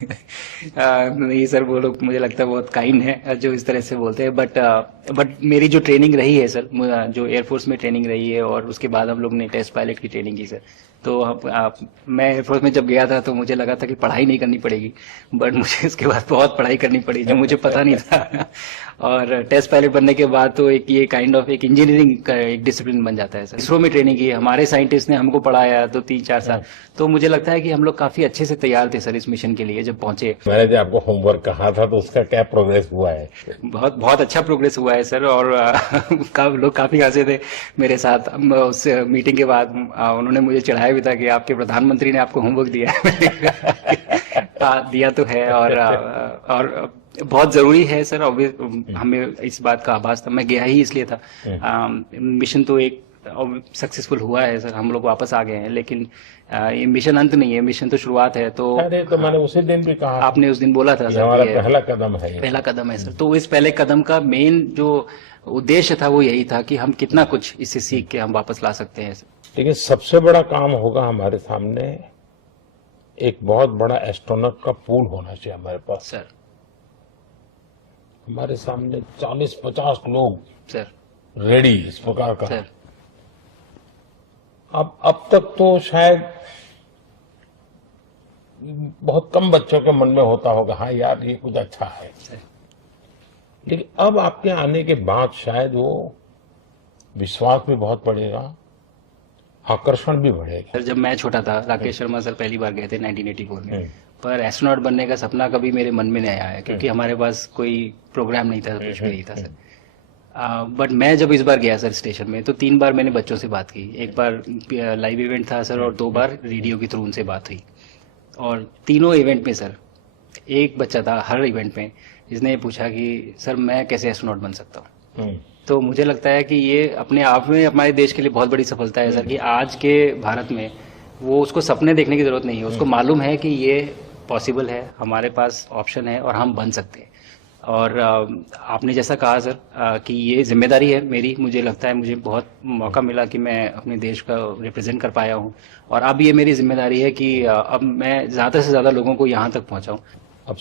नहीं सर, वो लोग मुझे लगता है बहुत काइंड है जो इस तरह से बोलते हैं, बट मेरी जो ट्रेनिंग रही है सर, जो एयरफोर्स में ट्रेनिंग रही है और उसके बाद हम लोग ने टेस्ट पायलट की ट्रेनिंग की सर। तो मैं एयरफोर्स में जब गया था तो मुझे लगा था कि पढ़ाई नहीं करनी पड़ेगी, बट मुझे उसके बाद बहुत पढ़ाई करनी पड़ी जो मुझे पता नहीं था। और टेस्ट पायलट बनने के बाद तो एक ये काइंड ऑफ एक इंजीनियरिंग का एक डिसिप्लिन बन जाता है सर। इसरो में ट्रेनिंग की, हमारे साइंटिस्ट ने हमको पढ़ाया तो 3-4 साल। तो मुझे लगता है कि हम लोग काफी अच्छे से तैयार थे सर इस मिशन के लिए जब पहुंचे। मैंने जो आपको होमवर्क कहा था तो उसका क्या प्रोग्रेस हुआ है? बहुत बहुत अच्छा प्रोग्रेस हुआ है सर। और लोग काफी हंसे थे मेरे साथ। उस मीटिंग के बाद उन्होंने मुझे चिढ़ाया भी था कि आपके प्रधानमंत्री ने आपको होमवर्क दिया है। मैंने कहा कि, दिया तो है, और बहुत जरूरी है सर। हमें इस बात का आभास था, मैं गया ही इसलिए था। मिशन तो एक सक्सेसफुल हुआ है सर, हम लोग वापस आ गए हैं, लेकिन ये मिशन अंत नहीं है, मिशन तो शुरुआत है। तो अरे तो मैंने उसी दिन भी कहा था आपने उस दिन बोला था ये सर हमारा कि ये पहला कदम है ये। पहला कदम है सर। तो इस पहले कदम का मेन जो उद्देश्य था वो यही था कि हम कितना कुछ इससे सीख के हम वापस ला सकते हैं सर। लेकिन सबसे बड़ा काम होगा हमारे सामने, एक बहुत बड़ा एस्ट्रोनॉट का पूल होना चाहिए हमारे पास। सर हमारे सामने 40-50 लोग सर रेडी इस प्रकार का। सर अब तक तो शायद बहुत कम बच्चों के मन में होता होगा हाँ यार ये कुछ अच्छा है, सर लेकिन अब आपके आने के बाद शायद वो विश्वास भी बहुत बढ़ेगा, आकर्षण भी बढ़ेगा। सर, जब मैं छोटा था, राकेश शर्मा सर पहली बार गए थे 1984 में। हम्म, पर एस्ट्रोनॉट बनने का सपना कभी मेरे मन में नहीं आया, क्योंकि हमारे पास कोई प्रोग्राम नहीं था, कुछ भी नहीं था सर। बट मैं जब इस बार गया सर स्टेशन में, तो 3 बार मैंने बच्चों से बात की। एक बार लाइव इवेंट था सर, और 2 बार रेडियो के थ्रू उनसे बात हुई। और तीनों इवेंट में सर एक बच्चा था हर इवेंट में जिसने ये पूछा कि सर मैं कैसे एस्ट्रोनॉट बन सकता हूँ। हम्म, तो मुझे लगता है कि ये अपने आप में हमारे देश के लिए बहुत बड़ी सफलता है सर, कि आज के भारत में वो उसको सपने देखने की जरूरत नहीं है, उसको मालूम है कि ये पॉसिबल है, हमारे पास ऑप्शन है और हम बन सकते हैं। और आपने जैसा कहा सर कि ये जिम्मेदारी है मेरी, मुझे लगता है मुझे बहुत मौका मिला कि मैं अपने देश का रिप्रेजेंट कर पाया हूँ। और अब ये मेरी जिम्मेदारी है कि अब मैं ज़्यादा से ज़्यादा लोगों को यहाँ तक पहुँचाऊँ। अब